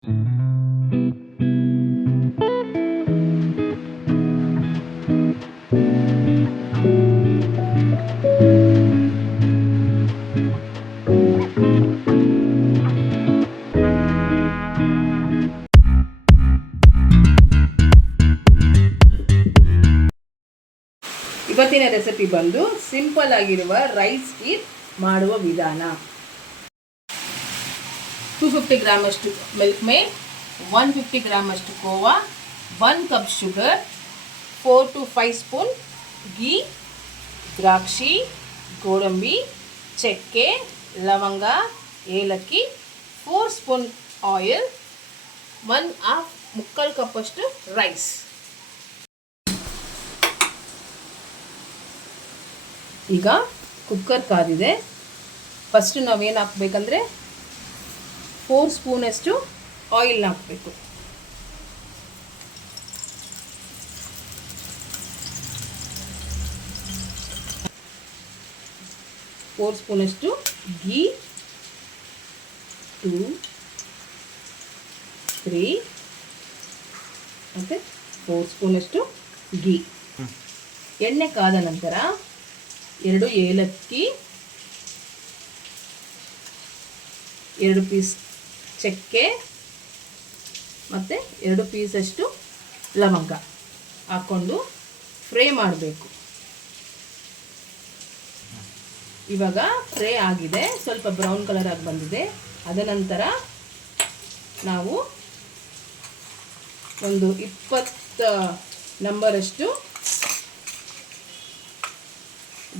ಇವತ್ತಿನ ರೆಸಿಪಿ ಬಂದು ಸಿಂಪಲ್ ಆಗಿರುವ ರೈಸ್ ಖೀರ್ ಮಾಡುವ ವಿಧಾನ. 250 ಗ್ರಾಮ್ ಅಷ್ಟು ಮಿಲ್ಕ್ ಮೇಡ್, 150 ಗ್ರಾಮ್ ಅಷ್ಟು khoa, 1 cup sugar, 4 to 5 spoon ghee, ದ್ರಾಕ್ಷಿ, ಗೋಡಂಬಿ, ಚಕ್ಕೆ, ಲವಂಗ, ಏಲಕ್ಕಿ, 4 ಸ್ಪೂನ್ ಆಯಿಲ್, 1/2 ಕಪ್ ಅಷ್ಟು ರೈಸ್. ಈಗ ಕುಕ್ಕರ್ ಕಾದಿದೆ. ಫಸ್ಟ್ ನಾವೇನು ಹಾಕಬೇಕಂದ್ರೆ 4 ಸ್ಪೂನಷ್ಟು ಆಯಿಲ್ನ ಹಾಕಬೇಕು. ಫೋರ್ ಸ್ಪೂನಷ್ಟು ಗೀ, 2, 3 ಮತ್ತು 4 ಸ್ಪೂನಷ್ಟು ಗೀ. ಎಣ್ಣೆ ಕಾದ ನಂತರ 2 ಏಲಕ್ಕಿ, 2 ಪೀಸ್ ಚಕ್ಕೆ ಮತ್ತು 2 ಪೀಸಷ್ಟು ಲವಂಗ ಹಾಕ್ಕೊಂಡು ಫ್ರೈ ಮಾಡಬೇಕು. ಇವಾಗ ಫ್ರೈ ಆಗಿದೆ, ಸ್ವಲ್ಪ ಬ್ರೌನ್ ಕಲರ್ ಆಗಿ ಬಂದಿದೆ. ಅದ ನಂತರ ನಾವು ಒಂದು 20 ನಂಬರಷ್ಟು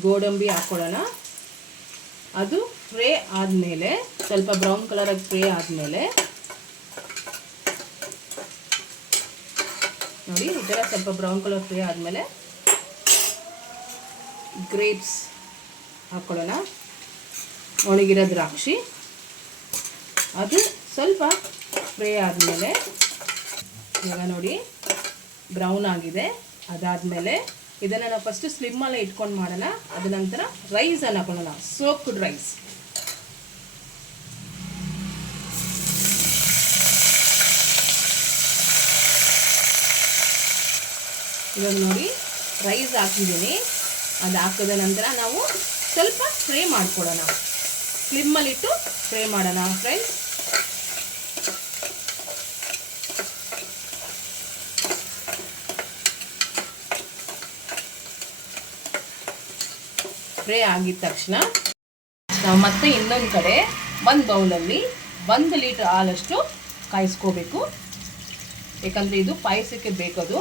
ಗೋಡಂಬಿ ಹಾಕ್ಕೊಳ್ಳೋಣ. ಅದು ಫ್ರೈ ಆದಮೇಲೆ, ಸ್ವಲ್ಪ ಬ್ರೌನ್ ಕಲರಾಗಿ ಫ್ರೈ ಆದಮೇಲೆ ನೋಡಿ, ಈ ಥರ ಸ್ವಲ್ಪ ಬ್ರೌನ್ ಕಲರ್ ಫ್ರೈ ಆದಮೇಲೆ ಗ್ರೇಪ್ಸ್ ಹಾಕ್ಕೊಳ್ಳೋಣ. ಒಣಗಿರೋ ದ್ರಾಕ್ಷಿ, ಅದು ಸ್ವಲ್ಪ ಫ್ರೈ ಆದಮೇಲೆ, ಇವಾಗ ನೋಡಿ ಬ್ರೌನ್ ಆಗಿದೆ. ಅದಾದಮೇಲೆ ಇದನ್ನು ನಾವು ಫಸ್ಟು ಸ್ಲಿಮ್ಮಲ್ಲೇ ಇಟ್ಕೊಂಡು ಮಾಡೋಣ. ಅದ ನಂತರ ರೈಸನ್ನು ಹಾಕೊಳ್ಳೋಣ, ಸೋಕ್ಡ್ ರೈಸ್. ಇವಾಗ ನೋಡಿ ರೈಸ್ ಹಾಕಿದ್ದೀನಿ. ಅದು ಹಾಕಿದ ನಂತರ ನಾವು ಸ್ವಲ್ಪ ಫ್ರೈ ಮಾಡ್ಕೊಳ್ಳೋಣ, ಸ್ಲಿಮ್ಮಲ್ಲಿಟ್ಟು ಫ್ರೈ ಮಾಡೋಣ ಫ್ರೆಂಡ್ಸ್. ಫ್ರೈ ಆಗಿದ ತಕ್ಷಣ ನಾವು ಮತ್ತೆ ಇನ್ನೊಂದು ಕಡೆ ಒಂದು ಬೌಲಲ್ಲಿ 1 ಲೀಟರ್ ಹಾಲಷ್ಟು ಕಾಯಿಸ್ಕೋಬೇಕು. ಯಾಕಂದರೆ ಇದು ಪಾಯಸಕ್ಕೆ ಬೇಕದು.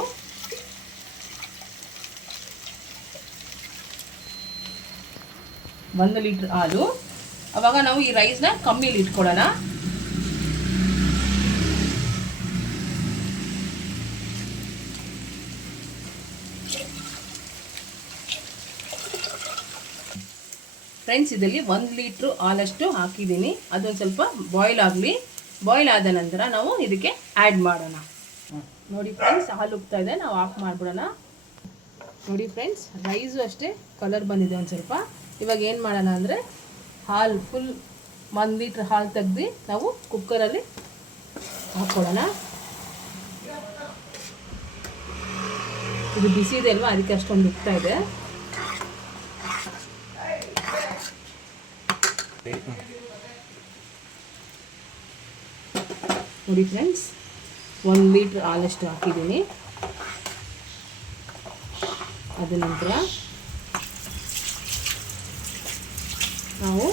ಒಂದು ಲೀಟರ್ ಹಾಲು. ಆವಾಗ ನಾವು ಈ ರೈಸ್ನ ಕಮ್ಮಿಲಿ ಇಟ್ಕೊಳ್ಳೋಣ. ಫ್ರೆಂಡ್ಸ್, ಇದರಲ್ಲಿ 1 ಲೀಟ್ರು ಹಾಲಷ್ಟು ಹಾಕಿದ್ದೀನಿ. ಅದೊಂದು ಸ್ವಲ್ಪ ಬಾಯ್ಲ್ ಆಗಲಿ. ಬಾಯ್ಲ್ ಆದ ನಂತರ ನಾವು ಇದಕ್ಕೆ ಆ್ಯಡ್ ಮಾಡೋಣ. ನೋಡಿ ಫ್ರೆಂಡ್ಸ್, ಹಾಲು ಉಗ್ತಾ ಇದೆ, ನಾವು ಆಫ್ ಮಾಡಿಬಿಡೋಣ. ನೋಡಿ ಫ್ರೆಂಡ್ಸ್, ರೈಸು ಅಷ್ಟೇ ಕಲರ್ ಬಂದಿದೆ ಒಂದು ಸ್ವಲ್ಪ. ಇವಾಗ ಏನು ಮಾಡೋಣ ಅಂದರೆ, ಹಾಲು ಫುಲ್ 1 ಲೀಟ್ರ್ ಹಾಲು ತೆಗೆದು ನಾವು ಕುಕ್ಕರಲ್ಲಿ ಹಾಕ್ಕೊಳ್ಳೋಣ. ಇದು ಬಿಸಿ ಇದೆ ಅಲ್ವಾ, ಅದಕ್ಕೆ ಅಷ್ಟೊಂದು ಉಗ್ತಾ ಇದೆ. ನೋಡಿ ಫ್ರೆಂಡ್ಸ್, 1 ಲೀಟ್ರ್ ಹಾಲಷ್ಟು ಹಾಕಿದ್ದೀನಿ. ಅದ ನಂತರ ನಾವು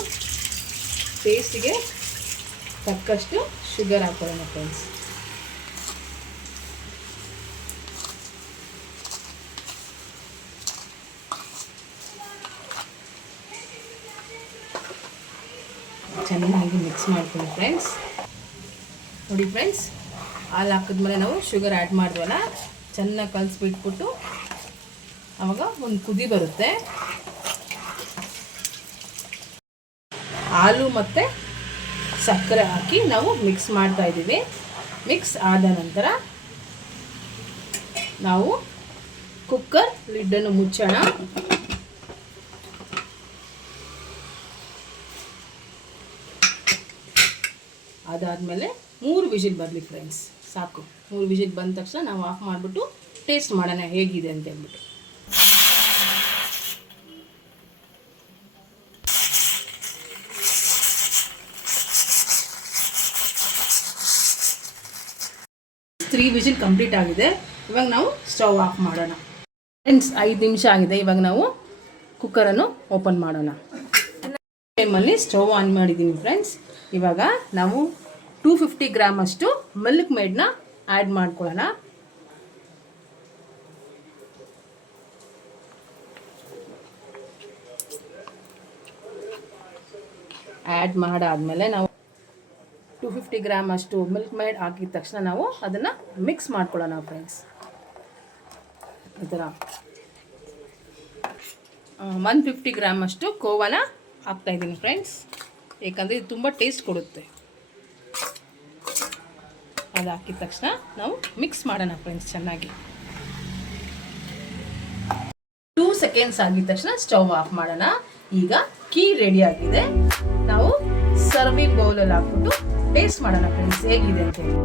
ಟೇಸ್ಟಿಗೆ ತಕ್ಕಷ್ಟು ಶುಗರ್ ಹಾಕೊಳ್ಳೋಣ ಫ್ರೆಂಡ್ಸ್. ಚೆನ್ನಾಗಿ ಮಿಕ್ಸ್ ಮಾಡ್ಕೊಳ್ಳಿ ಫ್ರೆಂಡ್ಸ್. ನೋಡಿ ಫ್ರೆಂಡ್ಸ್, ಹಾಲು ಹಾಕಿದ್ಮೇಲೆ ನಾವು ಶುಗರ್ ಆ್ಯಡ್ ಮಾಡಿದ್ವಲ್ಲ, ಚೆನ್ನಾಗಿ ಕಲಿಸ್ಬಿಟ್ಬಿಟ್ಟು ಆವಾಗ ಒಂದು ಕುದಿ ಬರುತ್ತೆ. ಹಾಲು ಮತ್ತು ಸಕ್ಕರೆ ಹಾಕಿ ನಾವು ಮಿಕ್ಸ್ ಮಾಡ್ತಾ ಇದ್ದೀವಿ. ಮಿಕ್ಸ್ ಆದ ನಂತರ ನಾವು ಕುಕ್ಕರ್ ಲಿಡ್ಡನ್ನು ಮುಚ್ಚೋಣ. ಅದಾದಮೇಲೆ 3 ವಿಷಿಲ್ ಬರಲಿ ಫ್ರೆಂಡ್ಸ್, ಸಾಕು. 3 ವಿಷಿಲ್ ಬಂದ ತಕ್ಷಣ ನಾವು ಆಫ್ ಮಾಡಿಬಿಟ್ಟು ಟೇಸ್ಟ್ ಮಾಡೋಣ ಹೇಗಿದೆ ಅಂತ ಹೇಳ್ಬಿಟ್ಟು. ತ್ರೀ ವಿಷಿಲ್ ಕಂಪ್ಲೀಟ್ ಆಗಿದೆ. ಇವಾಗ ನಾವು ಸ್ಟವ್ ಆಫ್ ಮಾಡೋಣ ಫ್ರೆಂಡ್ಸ್. 5 ನಿಮಿಷ ಆಗಿದೆ. ಇವಾಗ ನಾವು ಕುಕ್ಕರನ್ನು ಓಪನ್ ಮಾಡೋಣ. ಟೈಮಲ್ಲಿ ಸ್ಟವ್ ಆನ್ ಮಾಡಿದ್ದೀನಿ ಫ್ರೆಂಡ್ಸ್. ಇವಾಗ ನಾವು 250 ಗ್ರಾಮ್ ಅಷ್ಟು ಮಿಲ್ಕ್ ಮೇಡ್ನ ಆ್ಯಡ್ ಮಾಡ್ಕೊಳ್ಳೋಣ. ಆ್ಯಡ್ ಮಾಡಾದಮೇಲೆ ನಾವು 250 ಗ್ರಾಮ್ ಅಷ್ಟು ಮಿಲ್ಕ್ ಮೇಡ್ ಹಾಕಿದ ತಕ್ಷಣ ನಾವು ಅದನ್ನು ಮಿಕ್ಸ್ ಮಾಡ್ಕೊಳ್ಳೋಣ ಫ್ರೆಂಡ್ಸ್. ಈ ಥರ 150 ಗ್ರಾಮ್ ಅಷ್ಟು ಕೋವಾನ ಹಾಕ್ತಾಯಿದ್ದೀನಿ ಫ್ರೆಂಡ್ಸ್, ಏಕೆಂದರೆ ಇದು ತುಂಬ ಟೇಸ್ಟ್ ಕೊಡುತ್ತೆ. ಅದು ಹಾಕಿದ ತಕ್ಷಣ ನಾವು ಮಿಕ್ಸ್ ಮಾಡೋಣ ಫ್ರೆಂಡ್ಸ್ ಚೆನ್ನಾಗಿ. 2 ಸೆಕೆಂಡ್ಸ್ ಆಗಿದ ತಕ್ಷಣ ಸ್ಟವ್ ಆಫ್ ಮಾಡೋಣ. ಈಗ ಕೀರ್ ರೆಡಿ ಆಗಿದೆ. ನಾವು ಸರ್ವಿಂಗ್ ಬೌಲಲ್ಲಿ ಹಾಕ್ಬಿಟ್ಟು ಟೇಸ್ಟ್ ಮಾಡೋಣ ಫ್ರೆಂಡ್ಸ್ ಹೇಗಿದೆ ಅಂತ ಹೇಳಿ.